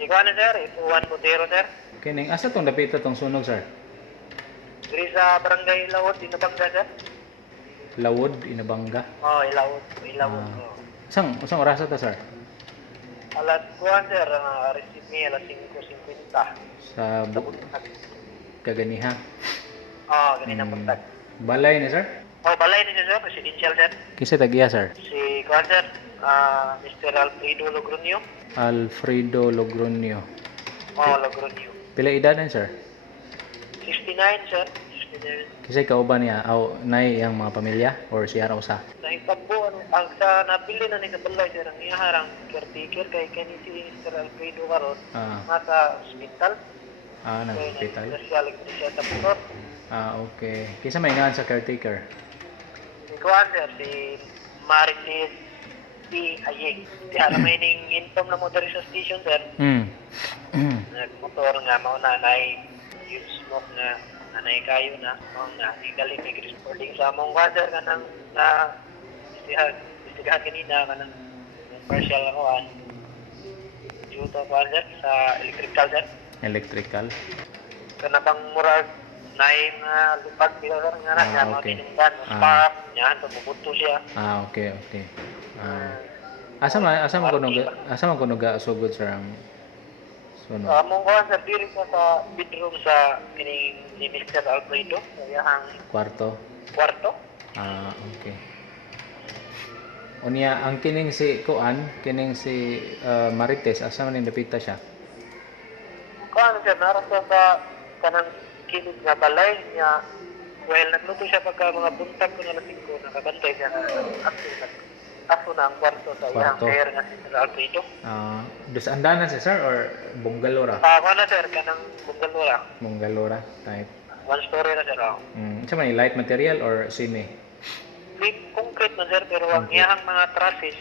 Ikaw ano sir, Ipuan Butero sir. Kining asa tong dapita tong sunog sir? Diri sa Barangay Ilawod, Inabangga sir. Lawod, Inabanga. Oh, Ilawod. Ah, Oh. usang oras ta sir? Alas kuan sir, receive me alas 5:50. Sa Sa buntag. kaganiha. Oh, ganina buntag. Balay ni sir? Oh, balay ni sir, residential sir. Kinsa tagiya sir? Si kuan sir, Mr. Alfredo Logronio. Alfredo Logronio. Oh, Logronio. Pila edad na sir? 69 sir. 69. Kisay kauban niya aw nay yang mga pamilya or siya ra usa? Nahitabo ang sa nabili na ni Kabalay sir ang iharang caretaker kay kani si Mr. Alfredo karon nasa hospital. Nang hospital. Siya sa motor. Okay. Kinsa may ngan sa caretaker? Ikuan sir, si Marites P. Ayeng. Kaya may ning inform na mo dari sa station sir. Nagmotor nga mao na use smoke nga anay kayo na mao na galing may recording sa among water kanang na istigahan kanina kanang partial kuan due to kuan sir sa electrical sir. Electrical. Kana bang murag naay nga lupag bila sir nga na mao okay. tinunggan spark nya tumubuto siya. Okay. Asa man kuno ga sugod sir ang sunog? Among kuan sir diri sa bedroom sa kining ni Mr. Alfredo sa iyang Kwarto. kwarto. Okay. Unya ang kining si Marites asa man dapita siya? Kuan sir naras sa kanang kilid nga balay niya. Well, nagluto siya pagka mga buntag ko na lasing ko, nakabantay siya na aso na ang kwarto sa iyang player nga si Mr. Alfredo. Dos andanan siya sir or bungalow ra? Kuan na sir, kanang bungalow. Bungalow ra type. One story na sir. Sa may light material or semi? Concrete na sir, pero ang iyang mga trusses,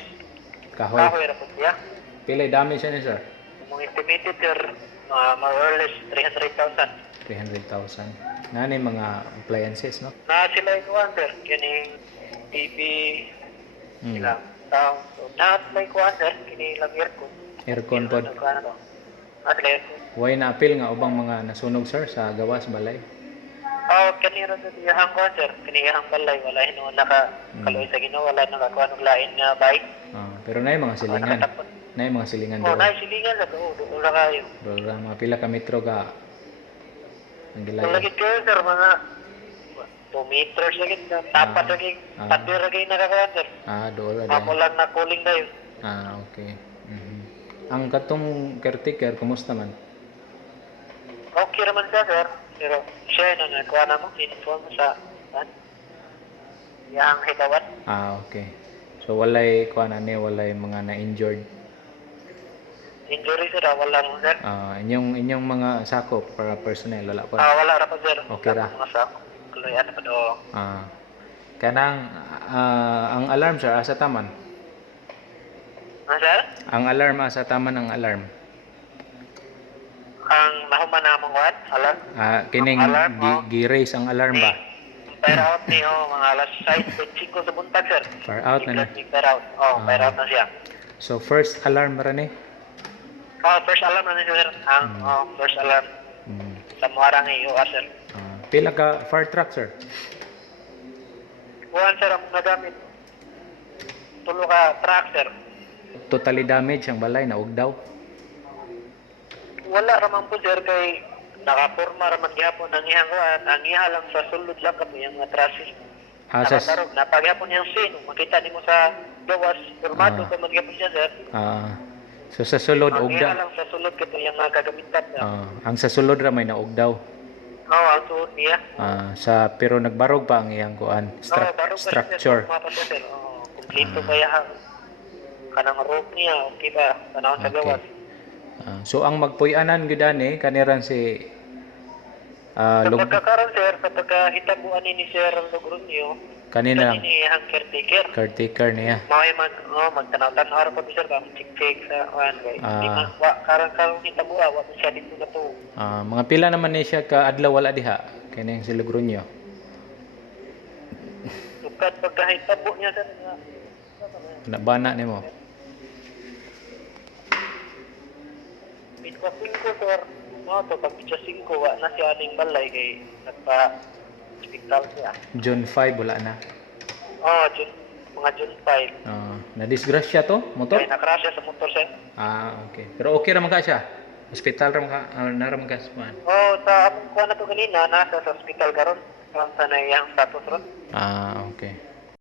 Kahoy. ra po siya. Pilay damage siya ni sir? Mga estimated sir, more or less 300,000. 300,000. Nani mga appliances, no? Na sila ikuan sir, kining TV, sila sound. So, may kuan sir, kini lang aircon. Aircon pod. Sila aircon. Way na appeal nga ubang mga nasunog sir sa gawas balay. Kanira sa iyang kuan sir, kini iyang balay, wala hinuon kaloy sa Ginoo, wala nakakuan og lain nga bike. Pero nay mga silingan. Nay mga silingan doon. Nay silingan sa doon ra kayo. Doon ra mga pila ka metro ka ang gilay. Lagi kayo sir, mga 2 meters lagi, tapat lagi, patir lagi nakakuan sir. Doon ra. Ako lang na cooling kayo. Okay. Ang katong caretaker, kumusta man? Okay naman siya sir, pero siya na nagkuha na mo, inform sa yang higawat. Okay. So walay kuan ani, walay mga na-injured. Injury sir, wala mo sir. Inyong mga sakop para personnel wala pa. Wala ra pa sir. Okay ra. Mga sa kaloyan pa do. Kanang ang alarm sir asa taman? Sir? Ang alarm asa taman ang alarm. Ang nahuman na mong what? Alarm? Kining gi-raise ang alarm ba? Fire out ni mga alas 6:25 sa buntag sir. Fire out na. Fire out. Fire out na siya. So first alarm ra ni? First alarm na sir. First alarm. Sa muarang UR sir. Pila ka fire truck sir? Buwan sir ang nagamit. 3 ka truck sir. Totally damage ang balay na ugdaw. Wala raman po sir kay nakaporma raman gyapon ang iyang kuan, ang iya lang sa sulod lang kato yung mga traffic. Nakatarog, napagyapon yung scene, makita nimo sa gawas, formado ka magyapon siya sir. So sa sulod ang ugdaw. Ang iya lang sa sulod kato yung mga kagamitan. Ang sa sulod ra may naugdaw. Ang sulod niya. Pero nagbarog pa ang iyang kuan, structure. Kumplito pa yung kanang roof niya, okay ba? Panahon sa gawas. So ang magpuy-anan gyud ani kaniran si sa pagkakaroon sir, sa pagkahitabuan ni Sir Logronio, kanina ang caretaker niya. Maway magtanaw-tanaw ra po sir, check sa kuan kay. Di man karang hitabuan, wa siya dito na to. Mga pila naman ni siya ka adlaw wala diha kining si Logronio. Sukat pagkahitabo niya sir. Nabana nimo. Bitwa 5 sir. No, to pag bitwa 5 wa na siya aning balay kay nagpa hospital siya. June 5 wala na. Oh, mga June 5. Na-disgrasya to, motor? Kaya nakrash siya sa motor sir. Okay. Pero okay ra man ka siya. Hospital ra man ka, nara man ka. Oh, sa among kuha na to kanina, nasa sa hospital karon. Karon sa na iyang status ron. Okay.